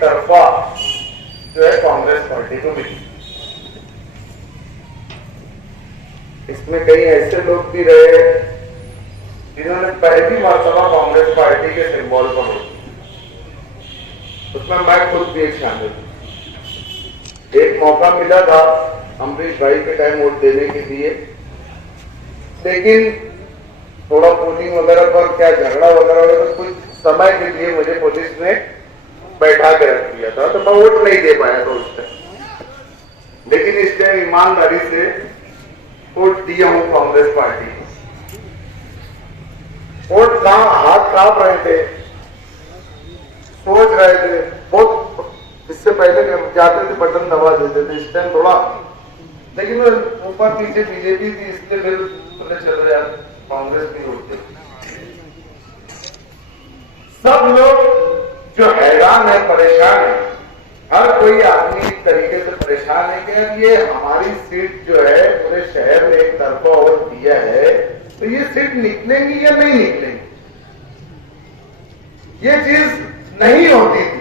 तरफा जो है कांग्रेस पार्टी को मिली। इसमें कई ऐसे लोग भी रहे जिन्होंने पहली मर्तबा कांग्रेस पार्टी के सिंबल पर वोट किया। उसमें मैं खुद भी एक शामिल हूं। एक मौका मिला था अमरीश भाई के टाइम वोट देने के लिए, लेकिन थोड़ा पोलिंग वगैरह पर क्या झगड़ा वगैरह हो तो कुछ समय के लिए मुझे पुलिस ने बैठा के रख दिया था, तो मैं वोट नहीं दे पाया था उस टाइम। लेकिन इस टाइम ईमानदारी से वोट दिया हूं कांग्रेस पार्टी को। वोट हाथ कांप रहे थे, सोच रहे थे बहुत, इससे पहले जाते थे बटन दबा देते थे, इस टाइम थोड़ा, लेकिन ऊपर पीछे बीजेपी थी इसलिए फिर चल रहा कांग्रेस भी होते। सब लोग जो हैरान है, परेशान है, हर कोई आदमी एक तरीके से परेशान है कि ये हमारी सीट जो है पूरे शहर में एक तरफा वोट दिया है, तो ये सीट निकलेंगी या नहीं निकलेंगी, ये चीज नहीं होती थी।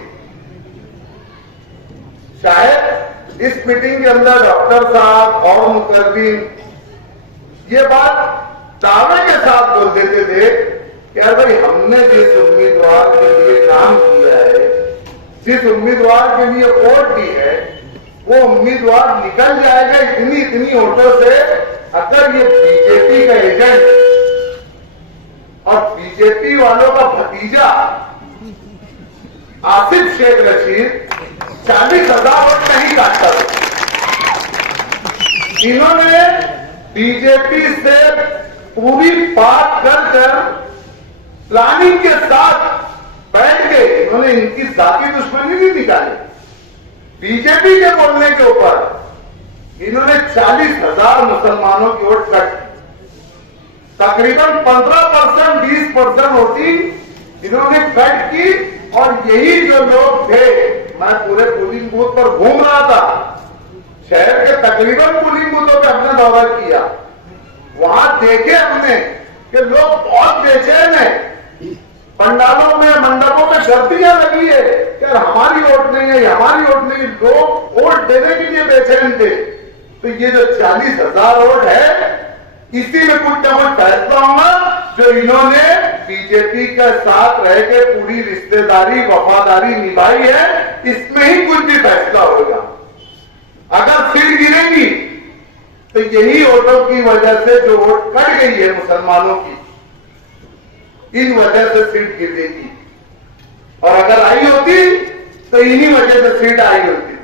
शायद इस मीटिंग के अंदर डॉक्टर साहब और मुकर्रीम ये बात दावे के साथ बोल देते थे कि यार भाई हमने जिस उम्मीदवार के लिए काम किया है, जिस उम्मीदवार के लिए वोट दी है, वो उम्मीदवार निकल जाएगा इतनी इतनी वोटों से अगर ये बीजेपी का एजेंट और बीजेपी वालों का भतीजा आसिफ शेख रशीद 40,000 वोट नहीं काटता था। इन्होंने बीजेपी से पूरी बात कर प्लानिंग के साथ बैठ के इन्होंने इनकी जाति दुश्मनी नहीं निकाली, बीजेपी के बोलने के ऊपर इन्होंने 40,000 मुसलमानों की वोट कट, तकरीबन 15% 20% होती इन्होंने कट की। और यही जो लोग थे, मैं पूरे पोलिंग बूथ पर घूम रहा था, शहर के तकरीबन पोलिंग बूथों पे हमने दौरा किया, वहां देखे हमने कि लोग बहुत बेचैन है, पंडालों में मंडपों में गर्दियां लगी है कि हमारी वोट नहीं है, हमारी वोट नहीं, लोग वोट देने के लिए बेचैन थे। तो ये जो 40,000 वोट है, इसी में कुछ ना कुछ फैसला होगा जो इन्होंने बीजेपी के साथ रह के पूरी रिश्तेदारी वफादारी निभाई है, इसमें ही कुछ भी फैसला होगा। अगर सीट गिरेगी तो यही वोटों की वजह से जो वोट कट गई है मुसलमानों की, इन वजह से सीट गिरेगी, और अगर आई होती तो इन्हीं वजह से सीट आई होती।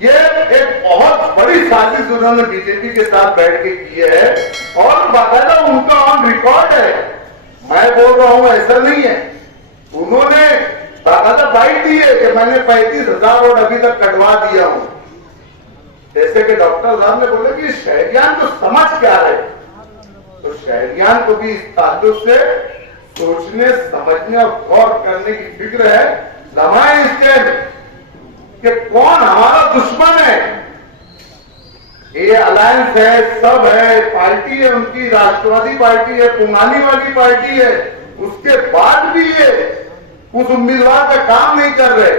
ये एक बहुत बड़ी साजिश उन्होंने बीजेपी के साथ बैठ के की है, और बाकायदा उनका ऑन रिकॉर्ड है, मैं बोल रहा हूं ऐसा नहीं है। उन्होंने बाकायदा बाइट दी है कि मैंने 35,000 वोट अभी तक कटवा दिया हूं। जैसे कि डॉक्टर साहब ने बोले कि शहरियान तो समझ क्या रहे, तो शहरियान को भी इस ताल्लुक से सोचने समझने और गौर करने की फिक्र है। लम्हाए स्टैंड कि कौन हमारा दुश्मन है, ये अलायंस है, सब है, पार्टी है उनकी, राष्ट्रवादी पार्टी है, पुंगानी वाली पार्टी है, उसके बाद भी ये उस उम्मीदवार पे काम नहीं कर रहे।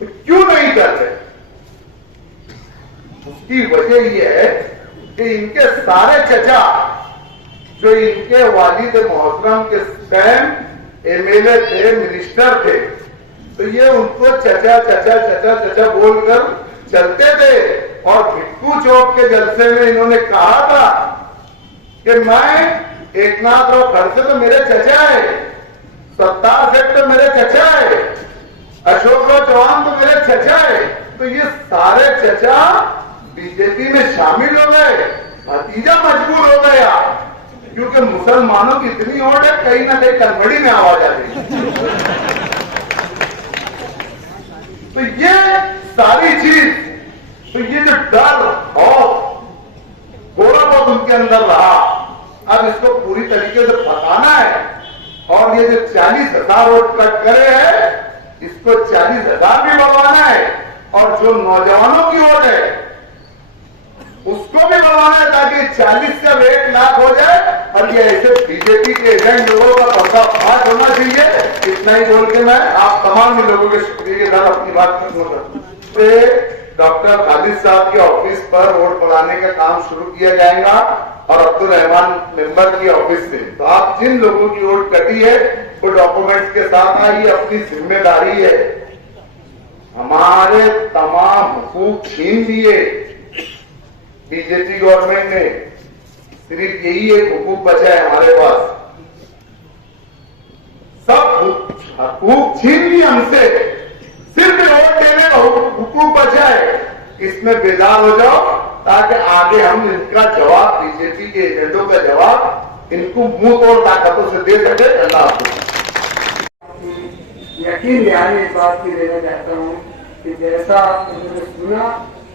तो क्यों नहीं कर रहे? उसकी वजह यह है कि इनके सारे चचा जो इनके वालिद मोहतरम के स्वयं एमएलए थे, मिनिस्टर थे, तो ये उनको चचा चचा चचा चचा बोलकर चलते थे। और भिट्टू चौक के जलसे में इन्होंने कहा था कि मैं एकनाथ राव खड़से तो मेरे चचा है, सत्तार सेठ तो मेरे चचा है, अशोक राव चौहान तो मेरे चचा है। तो ये सारे चचा बीजेपी में शामिल हो गए, भतीजा मजबूर हो गया, क्योंकि मुसलमानों की इतनी वोट है, कहीं ना कहीं कनखड़ी में आवाज आ गई। तो ये सारी चीज, तो ये जो डर और थोड़ा बहुत उनके अंदर रहा, अब इसको पूरी तरीके से फसाना है। और ये जो 40,000 वोट कट करे है, इसको 40,000 भी बढ़वाना है। और जो नौजवानों की वोट है उसको भी बढ़वाना है ताकि 40 से अब 1 लाख हो जाए और ये ऐसे बीजेपी के एजेंट लोगों का पर्दाफाश होना चाहिए। इतना ही बोल के मैं आप तमाम लोगों के शुक्रिया के साथ अपनी बात खत्म करता हूं। डॉक्टर खालिद साहब के ऑफिस पर वोट पड़ाने का काम शुरू किया जाएगा और अब्दुल रहमान मेंबर की ऑफिस से। तो आप जिन लोगों की वोट कटी है वो डॉक्यूमेंट्स के साथ आइए, अपनी जिम्मेदारी है। हमारे तमाम हुकूक छीन लिए बीजेपी गवर्नमेंट ने, सिर्फ यही एक हुकूक बचा है हमारे पास, सब हुकूक छीन लिए हमसे, सिर्फ वोट देने का हुकूक बचा है। इसमें बेदार हो जाओ ताकि आगे हम इनका जवाब, बीजेपी के एजेंडों का जवाब इनको मुंह तोड़ ताकतों से दे सके। अल्लाह हाफिज़। यकीन दिलाने इस बात की देना चाहता हूँ कि जैसा उन्होंने सुना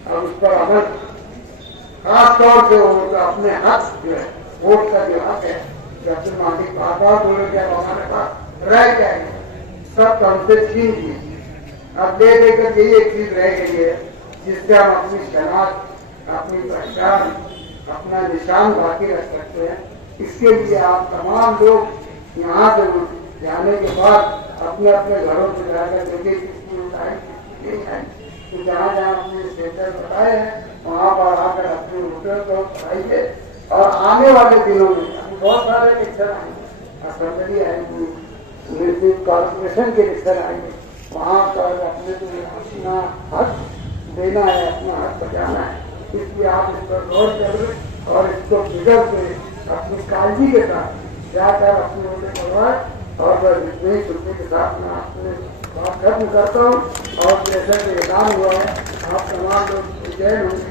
और उस पर अमल, खासतौर से अपने हक जो है, वोट का जो हक है, जब मालिक बार बोले क्या हमारे पास रह जाएंगे, सब हमसे छीन दिए। अब दे देकर यही एक चीज रह गई है जिससे हम अपनी शनाख्त, अपनी पहचान, अपना निशान बाकी रख सकते हैं। इसके लिए आप तमाम लोग यहाँ से जाने के बाद अपने अपने घरों से जाकर देखिए किसकी उठाई किसकी नहीं आई। तो जहाँ जहाँ अपने सेंटर बताए हैं वहाँ पर आकर अपने वोटर को बताइए। और आने वाले दिनों में बहुत सारे इलेक्शन आएंगे, असेंबली आएंगी, कॉर्पोरेशन के इलेक्शन आएंगे, वहाँ पर अपने को अपना हक देना है, अपना हक बचाना है। इसलिए आप इस पर गौर करें और इसको बिगड़ से अपनी काळजी के साथ जाकर अपने वोटें करवाएं। और मैं जितने छुट्टी के साथ मैं अपने बात खत्म करता हूँ और जैसा कि ऐलान हुआ है आप तमाम लोग जैन होंगे।